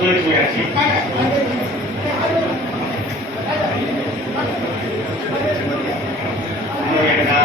தொழிற்சுயாட்சி சூரியக்கா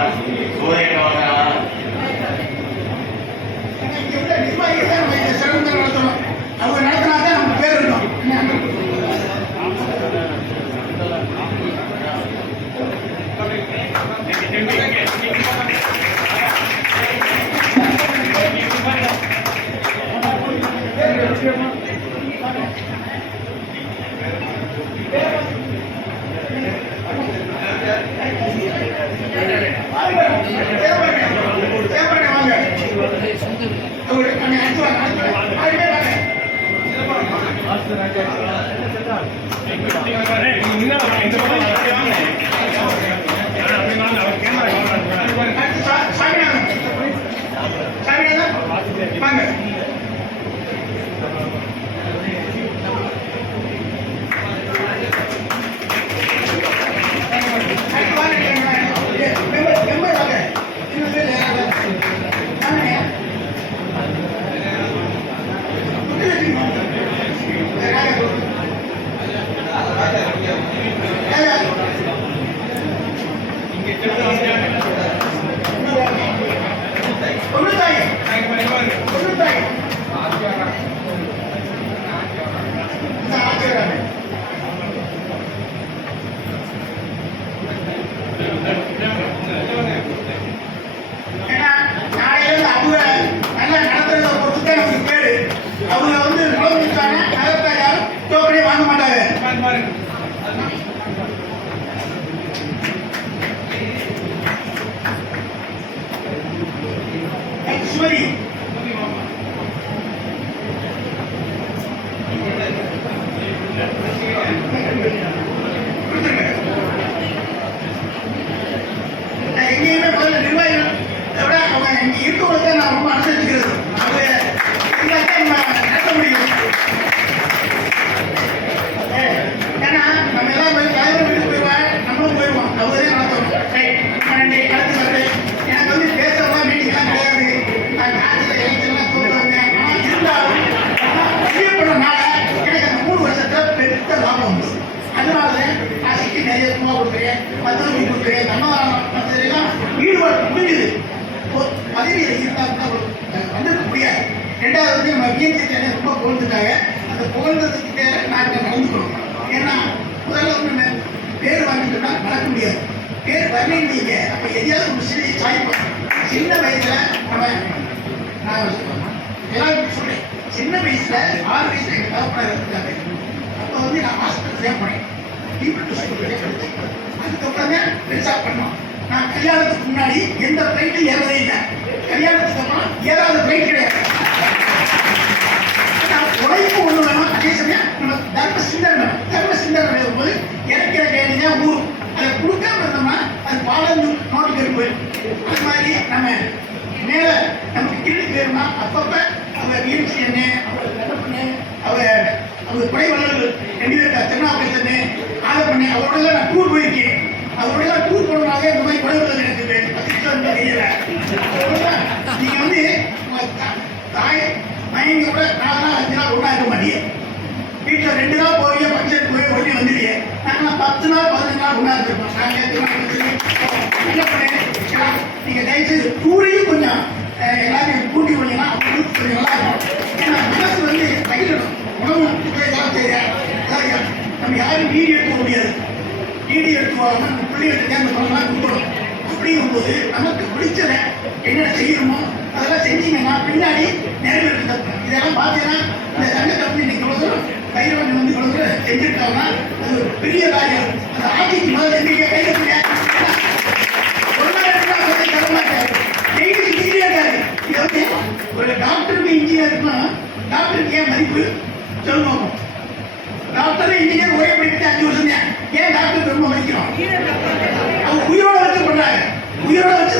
வாங்க. நான் நிறைய சும்மா கொடுக்குறேன் கொடுக்குறேன் தன்னவாரம் மற்றதெல்லாம் ஈடுபாடு இருந்தால் தான் வந்திருக்க முடியாது. ரெண்டாவது நம்ம சேனல் ரொம்ப புகழ்ந்துட்டாங்க. அந்த புகழ்ந்ததுக்கு தேவை நான் நடந்துக்கணும் ஏன்னா முதல்ல வந்து பேர் வாங்கிட்டோம்னா நடக்க முடியாது. பேர் வரலீங்க அப்போ எதையாவது ஒரு சிறிய சின்ன வயசுல நம்ம நான் எல்லாருக்கும் சொல்றேன். சின்ன வயசில் ஆறு வயசுல எங்க தகப்பனார் இருந்தாங்க அப்போ வந்து நான் ஹாஸ்பிட்டல் சேவ் பண்ணேன் அதுக்கப்புறம் தான் பண்ணோம் நான் கல்யாணத்துக்கு முன்னாடி எந்த ஃப்ளைட்டும் ஏறதே இல்லை கல்யாணத்துக்கு அப்புறம் ஏதாவது ஃப்ளைட் கிடையாது உழைப்பு ஒண்ணு வேணும் அதே சமயம் நம்ம தர்ம சிந்தனை வேணும் தர்ம சிந்தனை வரும்போது இறக்கிற கேள்வி தான் ஊரும் அதை கொடுக்காம இருந்தோம்னா அது பாலஞ்சு நோட்டுக்கு போயிடும் அது மாதிரி நம்ம மேல நமக்கு கீழே போயிருந்தா அப்பப்ப அவங்க வீழ்ச்சி என்ன அவங்க நடப்புன்னு அவ அவங்க கொடை ரெண்டு பேர் திருநாவுக்கரசன்னு ஆக பண்ணி அவரோட நான் டூர் போயிருக்கேன். அவரோட டூர் போனதாக இந்த மாதிரி கொடை வள்ளல் எனக்கு நீங்க வந்து தாய் மயங்க கூட நாலு நாள் அஞ்சு நாள் ஒன்றா இருக்க மாட்டீங்க வீட்டில் ரெண்டு நாள் போவீங்க பஞ்சர் போய் உடனே வந்துடுவீங்க நாங்கள் பத்து நாள் பதினஞ்சு நாள் ஒன்றா இருந்திருப்போம் நாங்கள் என்ன பண்ணேன் நீங்கள் தயவுசெய்து டூரையும் கொஞ்சம் அஹ், கூட்டி போனீங்கன்னா அவங்களுக்கு கொஞ்சம் நல்லா இருக்கும். ஏன்னா மனசு வந்து பகிரணும். உணவு தான் தெரியாது யாரும் வீடியோ எடுக்க முடியாது. வீடியோ எடுத்து வராமல் நம்ம பிள்ளைகிட்ட சேர்ந்து பண்ணலாம் கொடுக்கணும் அப்படிங்கும்போது நமக்கு பிடிச்சதை என்ன செய்யணுமோ அதெல்லாம் செஞ்சீங்கன்னா பின்னாடி நிறைவேற்று இதெல்லாம் பார்த்தீங்கன்னா இந்த சங்க கம்பெனி இன்னைக்கு இவ்வளோ தூரம் கைரவன் வந்து இவ்வளோ தூரம் அது ஒரு பெரிய காரியம். அந்த ஆட்சிக்கு முதல்ல எண்ணிக்கை கைதட்டுங்க ஒரு ஒரு டாக்டருக்கு இன்ஜினியருக்குன்னா டாக்டருக்கு ஏன் மதிப்பு? சொல்லுவோம் டாக்டர் இன்ஜினியர் ஒரே படிக்கிட்டு அஞ்சு வருஷம் தான் ஏன் டாக்டருக்கு ரொம்ப மதிக்கிறோம் அவங்க உயிரோட வச்சு பண்றாங்க. உயிரோட வச்சு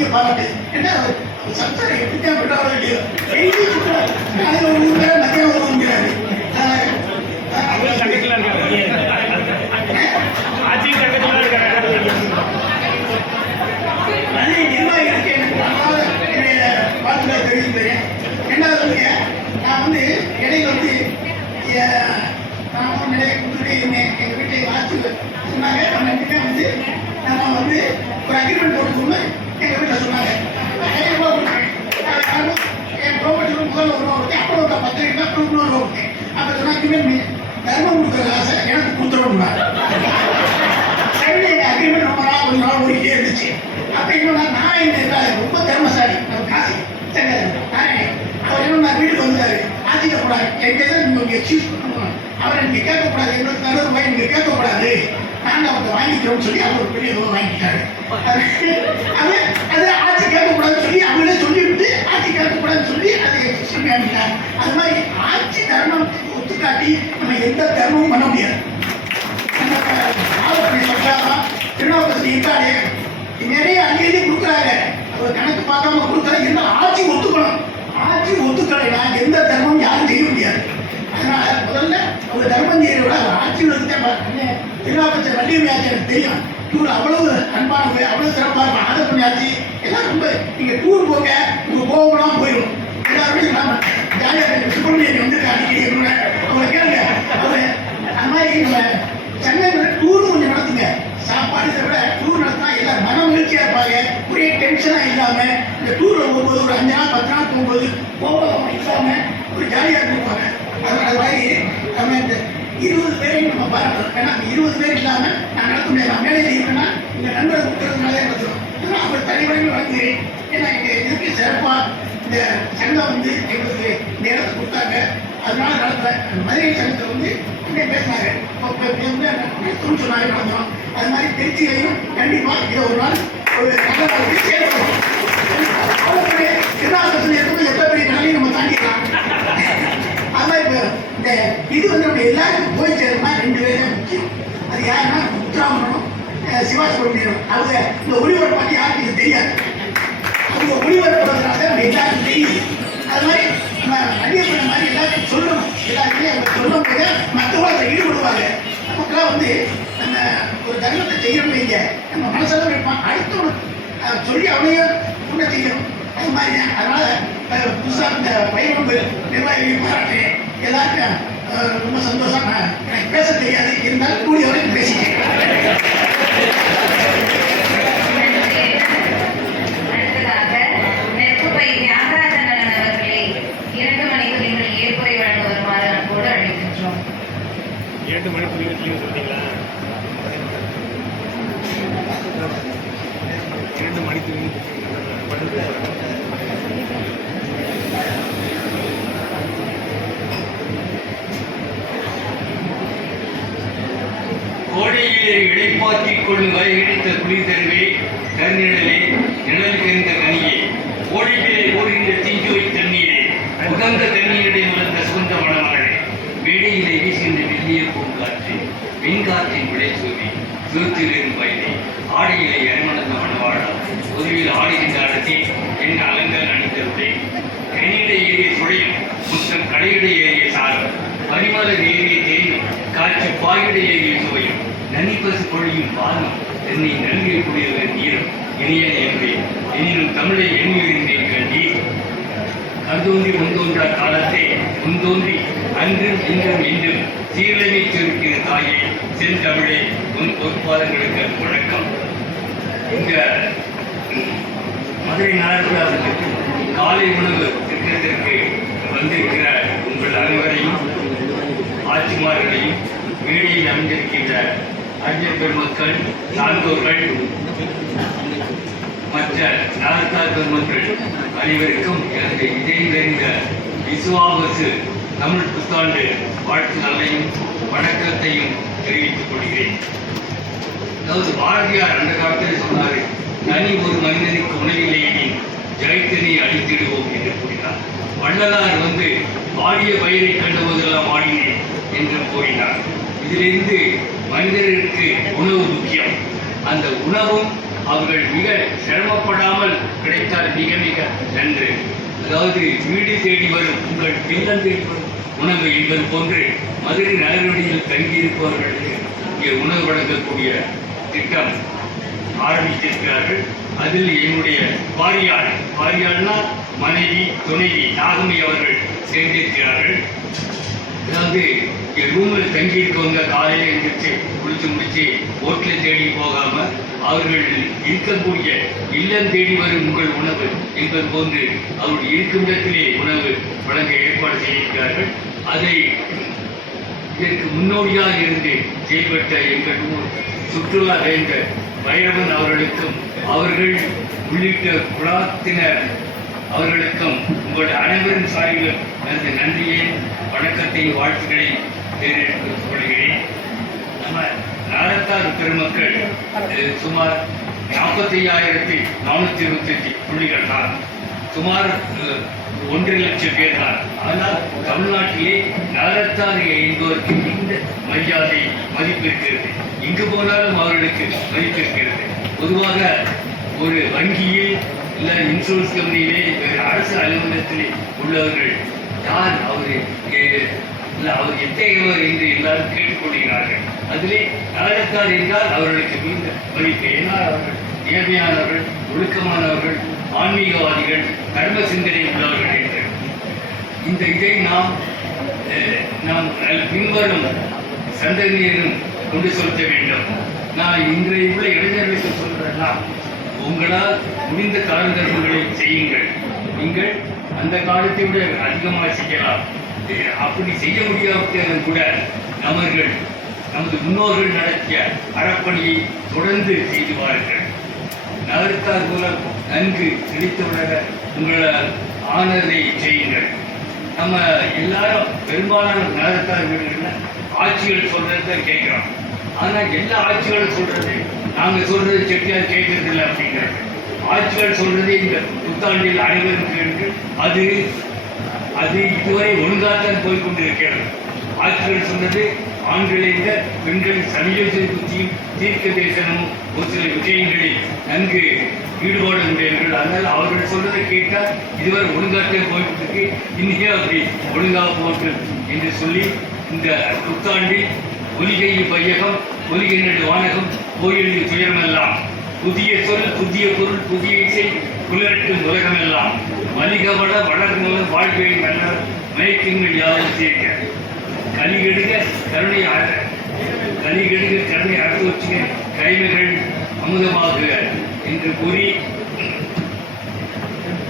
பெரிய பாராட்டு ஏன்னா அவர் அவர் சம்சாரம் எப்படி தான் விடுறாரோ இல்லையோ சுற்றுறாரு காலையில் ஒரு ஊருங்கிறாரு மத்தியானம் ஒரு நல்ல நிர்வாகிகளுக்கு எனக்கு என்னுடைய வாழ்த்துக்களை தெரிவிக்கிறேன் ரெண்டாவது வந்து நான் வந்து இடையில வந்து நான் நிறைய கொடுத்துட்டே எங்கள் வீட்டை ஆட்சி சொன்னாங்க. நம்ம வந்து நம்ம வந்து ஒரு அக்ரிமெண்ட் எங்கள் எனக்கு கொடுத்துருவோம்னாங்க அக்ரிமெண்ட் ரொம்ப நாள் கொஞ்ச நாள் ஓடிட்டே இருந்துச்சு அப்போ என்னன்னா நான் இந்த ரொம்ப திறமசாலி நம்ம காசு அவர் என்ன வீட்டுக்கு எக்ஸ்கியூஸ் அவர் எனக்கு கேட்கக்கூடாது எங்களுக்கு தர ரூபாய் கேட்கக்கூடாது நாங்கள் அவங்க வாங்கிக்கிறோம்னு சொல்லி அவர் ஒரு பெரிய ரூபா வாங்கிட்டாரு அது அது ஆட்சி கேட்கக்கூடாதுன்னு சொல்லி அவங்களே சொல்லிவிட்டு ஆட்சி கேட்கக்கூடாதுன்னு சொல்லி அதை எக்ஸ்கியூஸ் வாங்கிட்டார் அது மாதிரி ஆட்சி தர்மம் ஒத்துக்காட்டி நம்ம எந்த தர்மமும் பண்ண முடியாது ஆலோசனை சொல்றாராம் திருநாவுக்கரசு இருக்காரு நிறைய அங்கேயே கொடுக்குறாங்க அவர் கணக்கு பார்க்காம கொடுக்குறாங்க என்ன ஆட்சி ஒத்துக்கணும் ஆட்சி ஒத்துக்கலைன்னா எந்த தர்மமும் யாரும் செய்ய முடியாது அதனால முதல்ல அவர் தர்மம் செய்யறத விட அவர் ஆட்சியில் இருக்க திருநாவுக்கரசர் வள்ளியம்மை ஆட்சி எனக்கு தெரியும். இவர் அவ்வளவு அன்பானவங்க அவ்வளவு சிறப்பாக இருக்கும் ஆதரவு ஆட்சி எல்லாம் ரொம்ப நீங்க டூர் போங்க உங்க போகலாம் போயிடும். எல்லாருமே நாம ஜாலியாக சுப்பிரமணியன் வந்து அடிக்கடி என்னோட அவங்களை கேளுங்க. அவர் அந்த மாதிரி நம்ம சென்னை டூர் கொஞ்சம் நடத்துங்க. சாப்பாடு இதை விட டூர் நடத்தினா எல்லாரும் மன மகிழ்ச்சியா இருப்பாங்க. ஒரே டென்ஷனா இல்லாம இந்த டூர்ல போகும்போது ஒரு அஞ்சு நாள் பத்து நாள் போகும்போது கோபம் இல்லாம ஒரு ஜாலியா இருப்பாங்க அதனால மாதிரி நம்ம இந்த இருபது பேரையும் நம்ம பாராட்டணும் ஏன்னா அந்த இருபது பேர் இல்லாமல் நான் நடத்த முடியாது மேலே வேலை செய்யணும்னா இந்த நண்பரை கொடுக்கறதுனாலே நடத்துகிறோம் ஏன்னா அவர் தலைவரையும் வழங்குகிறேன். ஏன்னா எங்க இதுக்கு சிறப்பாக இந்த சங்கம் வந்து எங்களுக்கு நேரத்தை கொடுத்தாங்க. அதனால நடத்துறேன். மதுரை சங்கத்தை வந்து என்ன பேசினாங்க? அப்போ நடத்தணும்னு சொன்னாங்க. நடந்தோம் அது மாதிரி திருச்சியிலையும் கண்டிப்பாக இதை ஒரு நாள் ஒரு நல்ல நாளுக்கு சேர்க்கணும் எத்தனை பெரிய நாளையும் நம்ம தாண்டிக்கலாம் அது மாதிரி இப்போ இந்த இது வந்து நம்ம எல்லாருக்கும் போய் சேரணும்னா ரெண்டு பேர் தான் முக்கியம். அது யாருன்னா முத்துராமனும் அஹ், சிவாசுப்ரமணியனும் அவங்க இந்த ஒளிவரை பற்றி யாருக்கு இது தெரியாது. அவங்க ஒளிபரப்புறதுனால நம்ம எல்லாருக்கும் தெரியுது அது மாதிரி நம்ம ஐயப்பன மாதிரி எல்லாருக்கும் சொல்லணும். எல்லாருக்குமே அவங்க சொல்லும் போது மற்றவங்க அதில் ஈடுபடுவாங்க. நமக்கெல்லாம் வந்து நம்ம ஒரு தர்மத்தை செய்யணும் இங்கே நம்ம மனசெல்லாம் இருப்பான் அடுத்தவங்க சொல்லி அவனையும் உன்ன செய்யணும் அது மாதிரி. தான் அதனால அஹ், புதுசா இந்த பயிரம்பு நிர்வாகிகளையும் பாராட்டுறேன் எல்லாருக்கும் ரொம்ப சந்தோஷம். எனக்கு பேச தெரியாது. இருந்தாலும் கூடிய வரைக்கும் அவர்களை இரண்டு வழங்க வருமாறு அன்போடு அழைக்கின்றோம். இரண்டு மணி மணிக்கு கோடையிலே இழைப்பாற்றிக் கொள்ளும் வரை இடித்த குளிர் தருவே கருநிழலே நிழல் கருந்த கனியே. ஓடிப்பிலே ஓடுகின்ற தீஞ்சுவை தண்ணீரே உகந்த தண்ணீரிடை மலர்ந்த சுகந்த மணமகளே மேடையிலே வீசுகின்ற மெல்லிய பூங்காற்று மின்காற்றின் விளைச்சூவி சுருத்திலிருந்து வயலே. ஆடையிலே அரைமணந்த மணவாழா பொதுவில் ஆடுகின்ற அடத்தி என்ற அலங்கல் அணிந்தருளே கனியிட ஏறிய சுழையும் முத்தம் கடையிட ஏறிய சாரம். பரிமலர் ஏறிய தேனும் காற்று பாயிட ஏறிய சுவையும். நனிப்பசு பொழியும் பானம் என்னை நல்கிய கூடியவர் நீரும். இனியன் எனினும் தமிழை எண்ணுகின்றீர்கள் நீர். கருதோன்றி முன்தோன்றா காலத்தை முன்தோன்றி அன்றும் இன்றும் இன்றும் சீரழிவை சுருக்கிற தாயே செந்தமிழே உன் பொற்பாதங்களுக்கு வணக்கம். இந்த மதுரை நாடகத்தில் காலை உணவு திட்டத்திற்கு வந்திருக்கிற உங்கள் அனைவரையும் ஆட்சிமார்களையும் மேடையில் அமைந்திருக்கின்ற அறிஞர் பெருமக்கள் சார்ந்தோர்கள் மற்ற நலத்தார் பெருமக்கள் அனைவருக்கும் எனது இதயம் நிறைந்த விசுவாபசு தமிழ் புத்தாண்டு வாழ்த்துக்களையும் வணக்கத்தையும் தெரிவித்துக் கொள்கிறேன். அதாவது பாரதியார் அந்த காலத்தில் சொன்னார் தனி ஒரு மனிதனுக்கு உணவில்லையே ஜெயத்தினை அழித்திடுவோம் என்று கூறினார். வள்ளலார் வந்து பாடிய பயிரை கண்டபோதெல்லாம் ஆடினேன் என்று கூறினார். இதிலிருந்து மனிதர்களுக்கு உணவு முக்கியம். அந்த உணவும் அவர்கள் மிக சிரமப்படாமல் கிடைத்தால் மிக மிக நன்று. அதாவது வீடு தேடி வரும் உங்கள் இல்லம் தேடி வரும் உணவு என்பது போன்று மதுரை நகரடியில் தங்கியிருப்பவர்களுக்கு இங்கே உணவு வழங்கக்கூடிய திட்டம் ஆரம்பித்திருக்கிறார்கள். அதில் என்னுடைய வாரியார். வாரியார்னா மனைவி துணைவி நாகமி அவர்கள் சேர்ந்திருக்கிறார்கள். அதாவது இங்கே ரூமில் தங்கியிருக்கவங்க காலையில் எழுந்திரிச்சு குளிச்சு முடிச்சு ஹோட்டலை தேடி போகாம அவர்கள் இருக்கக்கூடிய இல்லம் தேடி வரும் உங்கள் உணவு என்பது போன்று அவர்கள் இருக்கும் இடத்திலே உணவு வழங்க ஏற்பாடு செய்திருக்கிறார்கள். அதை இதற்கு முன்னோடியாக இருந்து செயல்பட்ட எங்கள் ஊர் சுற்றுலா வேந்தர் வைரவன் அவர்களுக்கும் அவர்கள் உள்ளிட்ட குலாத்தினர் அவர்களுக்கும் உங்கள் அனைவரின் சார்பிலும் எனக்கு நன்றியை வணக்கத்தை வாழ்த்துக்களை தேர்ந்தெடுத்து கொள்கிறேன் நம்ம நாரத்தார் பெருமக்கள் சுமார் நாற்பத்தி ஐயாயிரத்தி நானூற்றி இருபத்தஞ்சு புள்ளிகள் தான். சுமார் ஒன்று ஒன்றரை லட்சம் பேர் தான். ஆனால் தமிழ்நாட்டிலே நகரத்தார் என்பவருக்கு இந்த மரியாதை மதிப்பு இருக்கிறது. எங்கு போனாலும் அவர்களுக்கு மதிப்பு இருக்கிறது. பொதுவாக ஒரு வங்கியில் இல்லை இன்சூரன்ஸ் கம்பெனியிலே அரசு அலுவலகத்திலே உள்ளவர்கள் யார் அவர் இல்லை அவர் எத்தகையவர் என்று எல்லாரும் கேட்டுக்கொள்கிறார்கள் அதிலே நகரத்தார் என்றால் அவர்களுக்கு மிகுந்த மதிப்பு ஏன்னா அவர்கள் நேர்மையானவர்கள் ஒழுக்கமானவர்கள் ஆன்மீகவாதிகள் தர்ம சிந்தனை உள்ளவர்கள் என்று. இந்த இதை நாம் அஹ், நாம் பின்வரும் சந்ததியினரும் கொண்டு செலுத்த வேண்டும். நான் இன்றைய உள்ள இளைஞர்களுக்கு சொல்றேன்னா உங்களால் முடிந்த காலந்தர்மங்களை செய்யுங்கள். நீங்கள் அந்த காலத்தை விட அதிகமாக செய்யலாம். அப்படி செய்ய முடியாவிட்டாலும் கூட நமர்கள் நமது முன்னோர்கள் நடத்திய அறப்பணியை தொடர்ந்து செய்துவார்கள் நகர்த்தார் மூலம் நன்கு நினைத்து வளர உங்களால் ஆனதை செய்யுங்கள். நம்ம எல்லாரும் பெரும்பாலான நகரத்தார் வீடுகளில் ஆட்சிகள் சொல்றதை கேட்குறோம். ஆனால் எல்லா ஆட்சிகளும் சொல்றது நாங்கள் சொல்றது செட்டியார் கேட்கறதில்லை அப்படிங்கிறது அப்படிங்கிறாங்க ஆட்சிகள் சொல்றது இந்த புத்தாண்டில் அனைவரும் என்று அது அது இதுவரை ஒழுங்காகத்தான் போய் கொண்டிருக்கிறது ஆட்சிகள் சொன்னது ஆண்களை விட பெண்கள் சமயோஜன புத்தியும் தீர்க்க தேசனமும் ஒரு சில விஷயங்களில் நன்கு ஈடுபாடு உடையவர்கள் அதனால் அவர்கள் சொல்றதை கேட்டால் இதுவரை ஒழுங்காட்டே போயிட்டு இருக்கு இன்னைக்கே அப்படி ஒழுங்காக போட்டு என்று சொல்லி இந்த புத்தாண்டில் ஒலிகையில் பையகம் ஒலிகை நடு வானகம் கோயிலில் துயரமெல்லாம் புதிய சொல் புதிய பொருள் புதிய இசை புலரட்டும் உலகமெல்லாம். மலிகவள வளர்நலம் வாழ்க்கை நல்ல மயக்கங்கள் யாரும் சேர்க்க. கலிகெடுக கருணை ஆக கலிகெடுக கருணை அறுத்து வச்சுங்க கைமைகள் அமுதமாகுக என்று கூறி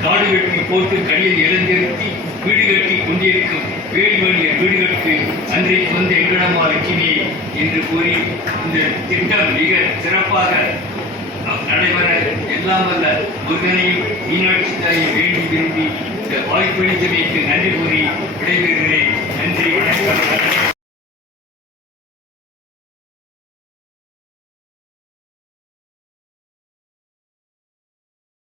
காடு வெட்டி போட்டு கையில் இழந்திருத்தி வீடு கட்டி கொண்டிருக்கும் வேல்வழிய வீடு கட்டு அன்றைக்கு வந்த எங்களிடமா லட்சுமி என்று கூறி இந்த திட்டம் மிக சிறப்பாக நடைபெற எல்லாம் வல்ல முருகனையும் மீனாட்சி தாயை வேண்டி விரும்பி இந்த வாய்ப்பளித்தமைக்கு நன்றி கூறி விடைபெறுகிறேன். நன்றி வணக்கம்.